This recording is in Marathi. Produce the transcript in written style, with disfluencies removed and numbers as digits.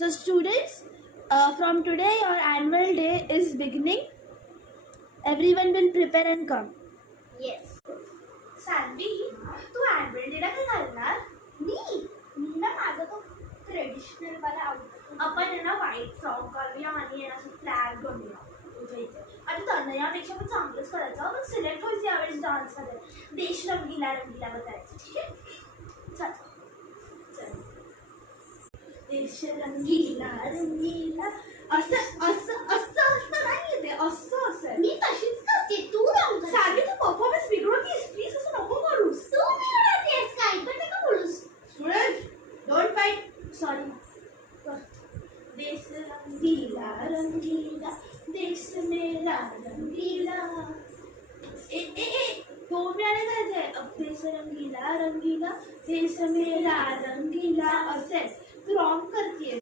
So students, from today your annual day is beginning. Everyone will prepare and come. Yes. Sanvi, तू annual day ला काय घालणार? मी ना माझा तो ट्रेडिशनल वाला आउटफिट. आपण आहे ना व्हाईट फ्रॉक घालूया आणि असं फ्लॅग बनवूया तुझ्या इथे. आणि तनयापेक्षा पण चांगलंच करायचं. आपण सिलेक्ट व्हायचं यावेळेस डान्समध्ये. देश रंगीला रंगीला बतायचं. ठीक आहे, चल चल. देश रंगीला रंगीला असं असं असं असं नाहीये ते, असं असं. मी तशीच करते. तू रंग कर. सानवी, तू परफॉर्मन्स बिघडवतीस. प्लीज असं नको करूस. तू मिळवतेस काय पण नका बोलूस. Student, don't fight. सॉरी. देश रंगीला रंगीला, देश मेरा रंगीला. ए ए ए, 2 वेळा करायचंय. देश रंगीला रंगीला, देश मेरा रंगीला. असेल तू रॉंग करतेय.